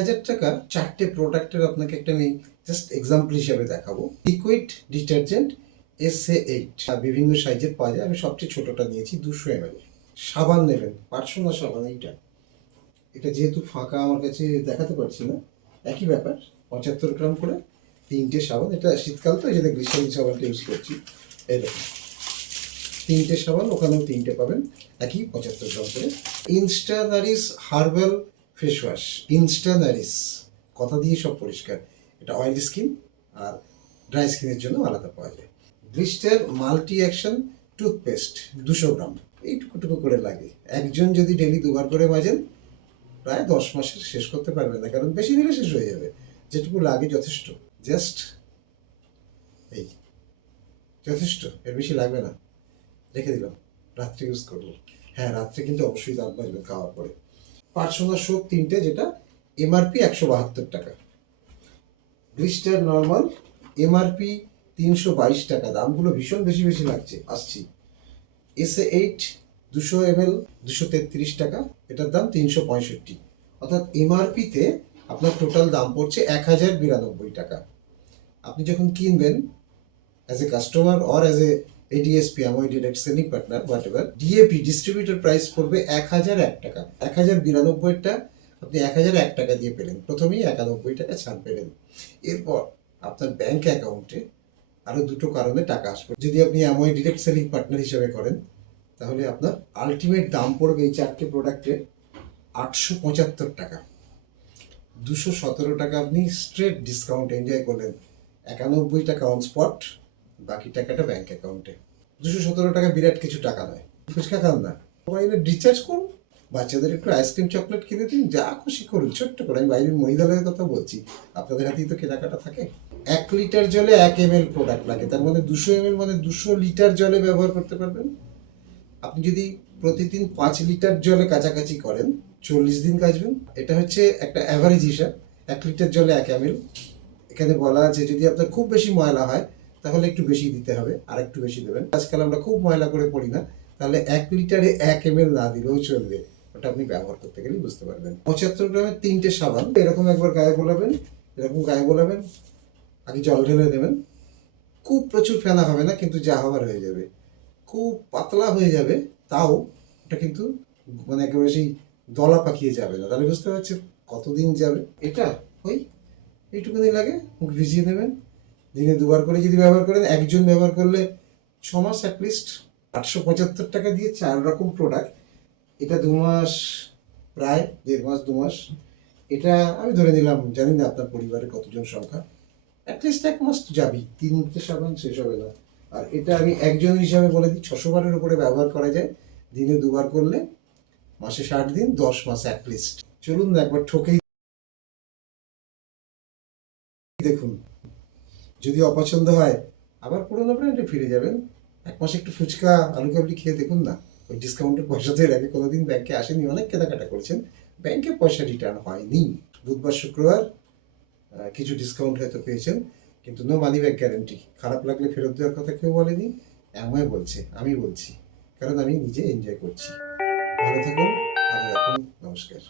হাজার টাকা চারটে প্রোডাক্টের আপনাকে একটা আমি জাস্ট এক্সাম্পল হিসাবে দেখাবো। Liquid detergent S A eight বিভিন্ন সাইজের পাওয়া যায়। আমি সবচেয়ে ছোটটা নিয়েছি, দুশো এম এল সাবান নেবেন পাঁচশো না সাবান এইটা। এটা যেহেতু ফাঁকা আমার কাছে দেখাতে পারছি না। একই ব্যাপার, পঁচাত্তর গ্রাম করে তিনটে সাবান। এটা শীতকাল তো, এই জন্য গ্লিসারিন সাবানটা ইউজ করছি। এরকম তিনটে সাবান, ওখানেও তিনটে পাবেন। একই পঁচাত্তর গ্রাম করে। Insta Nourish herbal face wash Insta Nourish কথা দিয়ে সব পরিষ্কার। এটা অয়েলি স্কিন আর ড্রাই স্কিনের জন্য আলাদা পাওয়া যায়। গ্লিস্টার মাল্টি অ্যাকশন টুথপেস্ট দুশো গ্রাম। এইটুকুটুকু করে লাগে। একজন যদি ডেলি দুবার করে মাজেন, প্রায় দশ মাসের শেষ করতে পারবেন না, কারণ বেশি দিলে শেষ হয়ে যাবে। যেটুকু লাগে যথেষ্ট। জাস্ট এই, যথেষ্ট। এর বেশি লাগবে না। রেখে দিলাম। রাত্রে ইউজ করব। হ্যাঁ রাত্রে কিন্তু অবশ্যই দাঁত বাজবে খাওয়ার পরে। পার্সোনা সোপ তিনটে যেটা এমআরপি একশো বাহাত্তর টাকা। গ্লিস্টার নর্মাল এমআরপি তিনশো বাইশ টাকা। দামগুলো ভীষণ বেশি বেশি লাগছে, আসছি। এসে এইট দুশো এমএল দুশো তেত্রিশ টাকা, এটার দাম তিনশো পঁয়ষট্টি। অর্থাৎ এমআরপিতে আপনার টোটাল দাম পড়ছে এক হাজার বিরানব্বই টাকা। আপনি যখন কিনবেন as a customer or as a ADSP direct selling partner whatever DAP distributor price পড়বে এক হাজার এক টাকা। এক হাজার বিরানব্বইটা, আপনি এক হাজার এক টাকা দিয়ে পেলেন। প্রথমেই একানব্বই টাকা ছাড় পেলেন। এরপর আপনার ব্যাংক অ্যাকাউন্টে আরও দুটো কারণে টাকা আসবে। যদি আপনি অ্যামওয়ে ডিরেক্ট সেলিং পার্টনার হিসেবে করেন, তাহলে আপনার আলটিমেট দাম পড়বে এই চারটে প্রোডাক্টের আটশো পঁচাত্তর টাকা। দুশো সতেরো টাকা আপনি স্ট্রেট ডিসকাউন্ট এনজয় করলেন। একানব্বই টাকা অন স্পট বাকি টাকাটা ব্যাংক অ্যাকাউন্টে দুশো সতেরো টাকা বিরাট কিছু টাকা নয়। ফুচকা খান না। মোবাইলে রিচার্জ করুন। বাচ্চাদের একটু আইসক্রিম চকলেট কিনে দিন, যা খুশি করুন। ছোট্ট করে। আমি বাইরের মহিলাদের কথা বলছি। আপনাদের হাতেই তো কেনাকাটা থাকে। এক লিটার জলে এক এম এল প্রোডাক্ট লাগে। তার মধ্যে দুশো এম এল মানে দুশো লিটার জলে ব্যবহার করতে পারবেন। আপনি যদি প্রতিদিন পাঁচ লিটার জলে কাছাকাছি করেন, চল্লিশ দিন কাচবেন। এটা হচ্ছে একটা অ্যাভারেজ হিসাব। এক লিটার জলে এক এম এল এখানে বলা আছে, যদি আপনার খুব বেশি ময়লা হয় তাহলে একটু বেশি দিতে হবে, আর একটু বেশি দেবেন। আজকাল আমরা খুব ময়লা করে পড়ি না, তাহলে এক লিটারে এক এম না দিলেও চলবে। ওটা আপনি ব্যবহার করতে গেলেই বুঝতে পারবেন। পঁচাত্তর গ্রামের তিনটে সাবান, এরকম একবার গায়ে গোলাবেন এরকম গায়ে গোলাবেন আগে জল ঢেলে দেবেন খুব প্রচুর ফেনা হবে না, কিন্তু যা হবার হয়ে যাবে। খুব পাতলা হয়ে যাবে, তাও ওটা কিন্তু মানে একেবারে সেই দলা পাকিয়ে যাবে না। তাহলে বুঝতে পারছেন কতদিন যাবে? এটা ওই এইটুকুনি লাগে, মুখ ভিজিয়ে নেবেন। দিনে দুবার করে যদি ব্যবহার করেন, একজন ব্যবহার করলে ছ মাস অ্যাটলিস্ট আটশো পঁচাত্তর টাকা দিয়ে চার রকম প্রোডাক্ট এটা দু মাস প্রায়, দেড় মাস, দু মাস। এটা আমি ধরে নিলাম, জানি না আপনার পরিবারের কতজন সংখ্যা। অ্যাটলিস্ট এক মাস তো যাবেই তিনটে সাবান শেষ হবে না। আর এটা আমি একজন হিসাবে বলে দিই, ছশো বারের উপরে ব্যবহার করা যায়। দিনে দুবার করলে মাসে ষাট দিন, দশ মাস অ্যাটলিস্ট চলুন না একবার ঠকেই দেখুন যদি অপছন্দ হয়, আবার পুরোনো ব্র্যান্ডে ফিরে যাবেন। এক মাসে একটু ফুচকা, আলু কাবলি খেয়ে দেখুন না। ওই ডিসকাউন্টের পয়সা তো এর আগে কোনোদিন ব্যাংকে আসেনি, অনেক কেনাকাটা করেছেন। ব্যাংকে পয়সা রিটার্ন হয়নি। বুধবার, শুক্রবার কিছু ডিসকাউন্ট হয়তো পেয়েছেন, কিন্তু নো মানি ব্যাক গ্যারেন্টি খারাপ লাগলে ফেরত দেওয়ার কথা কেউ বলেনি এমআই বলছে, আমি বলছি, কারণ আমি নিজে এনজয় করছি। ভালো থাকুন, ভালো রাখুন, নমস্কার।